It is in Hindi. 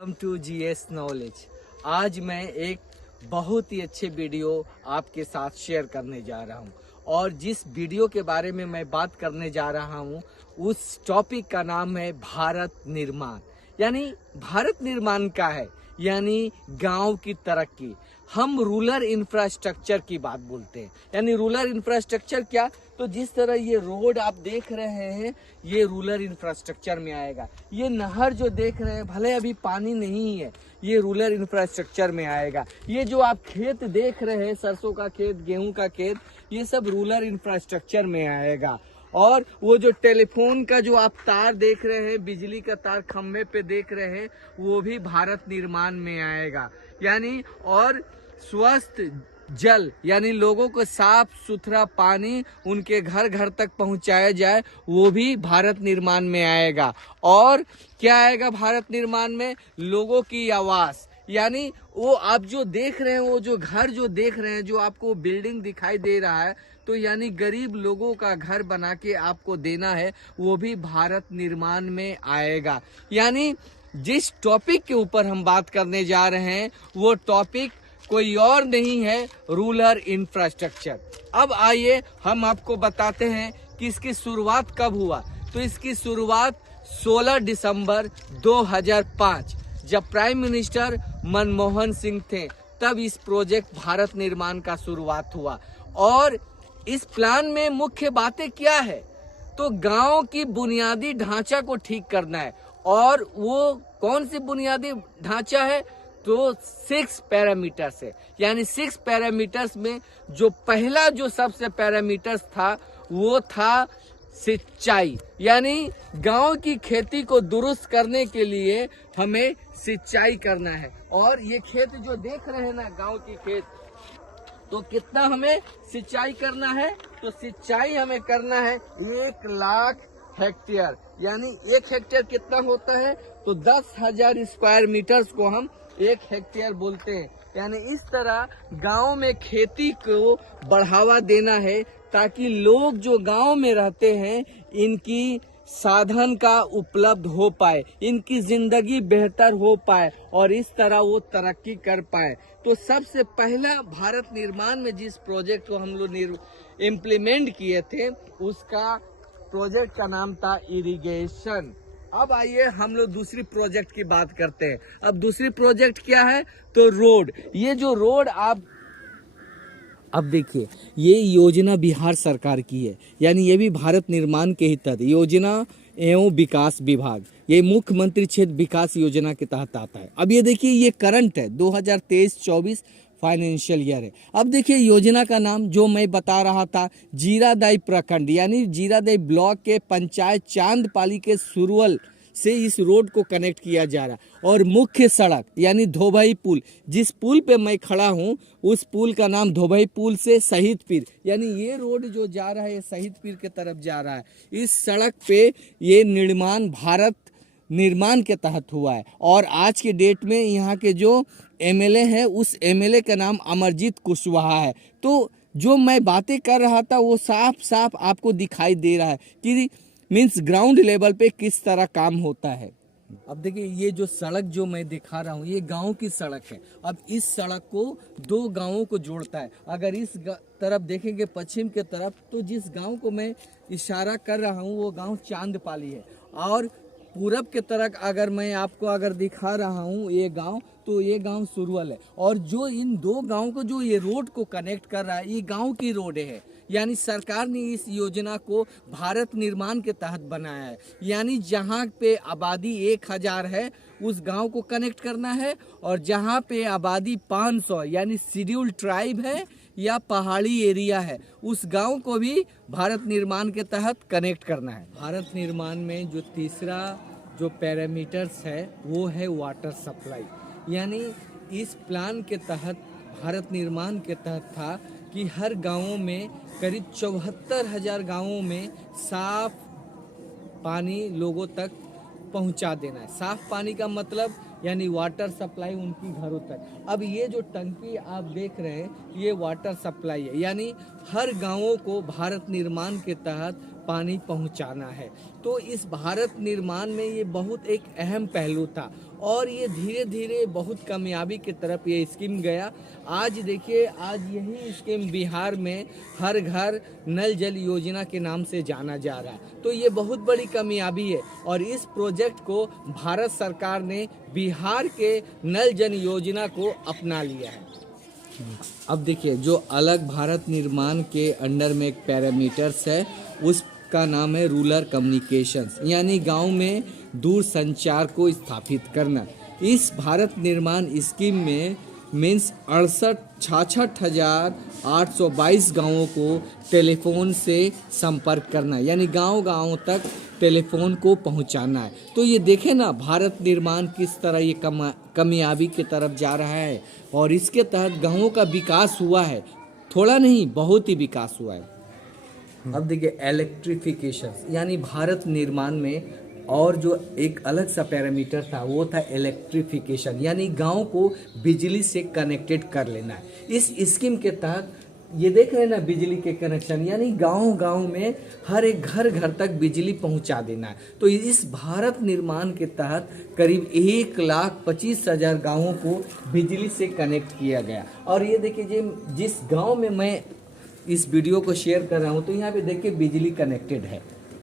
Welcome to GS knowledge. आज मैं एक बहुत ही अच्छे वीडियो आपके साथ शेयर करने जा रहा हूं और जिस वीडियो के बारे में मैं बात करने जा रहा हूं उस टॉपिक का नाम है भारत निर्माण। यानी भारत निर्माण का है यानी गांव की तरक्की। हम रूरल इंफ्रास्ट्रक्चर की बात बोलते हैं। यानी रूरल इंफ्रास्ट्रक्चर क्या, तो जिस तरह ये रोड आप देख रहे हैं ये रूरल इंफ्रास्ट्रक्चर में आएगा। ये नहर जो देख रहे हैं भले अभी पानी नहीं है, ये रूरल इंफ्रास्ट्रक्चर में आएगा। ये जो आप खेत देख रहे हैं, सरसों का खेत, गेहूं का खेत, ये सब रूरल इंफ्रास्ट्रक्चर में आएगा। और वो जो टेलीफोन का जो आप तार देख रहे हैं, बिजली का तार खंभे पे देख रहे हैं, वो भी भारत निर्माण में आएगा। यानी और स्वस्थ जल यानी लोगों को साफ सुथरा पानी उनके घर घर तक पहुंचाया जाए, वो भी भारत निर्माण में आएगा। और क्या आएगा भारत निर्माण में? लोगों की आवास। यानी वो आप जो देख रहे हैं, वो जो घर जो देख रहे हैं, जो आपको बिल्डिंग दिखाई दे रहा है, तो यानी गरीब लोगों का घर बना के आपको देना है, वो भी भारत निर्माण में आएगा। यानी जिस टॉपिक के ऊपर हम बात करने जा रहे हैं वो टॉपिक कोई और नहीं है, रूरल इंफ्रास्ट्रक्चर। अब आइए हम आपको बताते हैं कि इसकी शुरुआत कब हुआ। तो इसकी शुरुआत 16 दिसंबर 2005 जब प्राइम मिनिस्टर मनमोहन सिंह थे, तब इस प्रोजेक्ट भारत निर्माण का शुरुआत हुआ। और इस प्लान में मुख्य बातें क्या है, तो गांव की बुनियादी ढांचा को ठीक करना है। और वो कौन सी बुनियादी ढांचा है, तो 6 पैरामीटर्स है। यानी 6 पैरामीटर्स में जो पहला जो सबसे पैरामीटर्स था वो था सिंचाई। यानी गांव की खेती को दुरुस्त करने के लिए हमें सिंचाई करना है। और ये खेत जो देख रहे हैं ना, गांव की खेत, तो कितना हमें सिंचाई करना है, तो सिंचाई हमें करना है 1 लाख हेक्टेयर। यानी 1 हेक्टेयर कितना होता है, तो 10,000 स्क्वायर मीटर्स को हम 1 हेक्टेयर बोलते हैं। यानी इस तरह गांव में खेती को बढ़ावा देना है ताकि लोग जो गांव में रहते हैं इनकी साधन का उपलब्ध हो पाए, इनकी जिंदगी बेहतर हो पाए और इस तरह वो तरक्की कर पाए। तो सबसे पहला भारत निर्माण में जिस प्रोजेक्ट को हम लोग इम्प्लीमेंट किए थे उसका प्रोजेक्ट का नाम था इरिगेशन। अब आइए हम लोग दूसरी प्रोजेक्ट की बात करते हैं। अब दूसरी प्रोजेक्ट क्या है, तो रोड। ये जो रोड आप अब देखिए, ये योजना बिहार सरकार की है। यानी ये भी भारत निर्माण के ही तहत योजना एवं विकास विभाग, ये मुख्यमंत्री क्षेत्र विकास योजना के तहत आता है। अब ये देखिए, ये करंट है 2023-24 फाइनेंशियल ईयर है। अब देखिए योजना का नाम जो मैं बता रहा था, जीरादाई प्रखंड यानी जीरादाई ब्लॉक के पंचायत चांदपाली के सुरवल से इस रोड को कनेक्ट किया जा रहा है। और मुख्य सड़क यानी धोबई पुल, जिस पुल पे मैं खड़ा हूँ उस पुल का नाम धोबई पुल से शहीद पीर, यानी ये रोड जो जा रहा है ये शहीद पीर के तरफ जा रहा है। इस सड़क पे ये निर्माण भारत निर्माण के तहत हुआ है। और आज के डेट में यहाँ के जो एमएलए है उस एमएलए का नाम अमरजीत कुशवाहा है। तो जो मैं बातें कर रहा था वो साफ साफ आपको दिखाई दे रहा है कि मीन्स ग्राउंड लेवल पे किस तरह काम होता है। अब देखिए, ये जो सड़क जो मैं दिखा रहा हूँ ये गांव की सड़क है। अब इस सड़क को 2 गांवों को जोड़ता है। अगर इस तरफ देखेंगे पश्चिम के तरफ, तो जिस गांव को मैं इशारा कर रहा हूँ वो गांव चांदपाली है। और पूरब के तरफ अगर मैं आपको अगर दिखा रहा हूँ ये गांव, तो ये गांव सुरवल है। और जो इन 2 गांव को जो ये रोड को कनेक्ट कर रहा है, ये गांव की रोड है। यानी सरकार ने इस योजना को भारत निर्माण के तहत बनाया है। यानी जहाँ पे आबादी 1000 है उस गांव को कनेक्ट करना है, और जहाँ पे आबादी 500 यानी शेड्यूल्ड ट्राइब है या पहाड़ी एरिया है उस गांव को भी भारत निर्माण के तहत कनेक्ट करना है। भारत निर्माण में जो तीसरा जो पैरामीटर्स है वो है वाटर सप्लाई। यानी इस प्लान के तहत भारत निर्माण के तहत था कि हर गांवों में करीब 74,000 गांवों में साफ पानी लोगों तक पहुंचा देना है। साफ पानी का मतलब यानी वाटर सप्लाई उनकी घरों तक। अब ये जो टंकी आप देख रहे हैं ये वाटर सप्लाई है। यानी हर गांवों को भारत निर्माण के तहत पानी पहुंचाना है। तो इस भारत निर्माण में ये बहुत एक अहम पहलू था। और ये धीरे धीरे बहुत कामयाबी की तरफ ये स्कीम गया। आज देखिए, आज यही स्कीम बिहार में हर घर नल जल योजना के नाम से जाना जा रहा है। तो ये बहुत बड़ी कामयाबी है और इस प्रोजेक्ट को भारत सरकार ने बिहार के नल जल योजना को अपना लिया है। अब देखिए, जो अलग भारत निर्माण के अंडर में एक पैरामीटर्स है, उसका नाम है रूरल कम्युनिकेशंस, यानी गांव में दूर संचार को स्थापित करना। इस भारत निर्माण स्कीम में मीन्स 66,822 गाँवों को टेलीफोन से संपर्क करना, यानी गांव-गांव तक टेलीफोन को पहुंचाना है। तो ये देखें ना, भारत निर्माण किस तरह ये कामयाबी की तरफ जा रहा है और इसके तहत गाँवों का विकास हुआ है। थोड़ा नहीं, बहुत ही विकास हुआ है। अब देखिए, इलेक्ट्रिफिकेशन, यानी भारत निर्माण में और जो एक अलग सा पैरामीटर था वो था इलेक्ट्रिफिकेशन, यानी गांव को बिजली से कनेक्टेड कर लेना है। इस स्कीम के तहत ये देख रहे हैं ना, बिजली के कनेक्शन, यानी गांव-गांव में हर एक घर तक बिजली पहुंचा देना है। तो इस भारत निर्माण के तहत करीब 1,25,000 गाँवों को बिजली से कनेक्ट किया गया। और ये देखिए, जिस गाँव में मैं इस वीडियो को शेयर कर रहा हूँ, तो यहाँ पे देखिए बिजली कनेक्टेड है।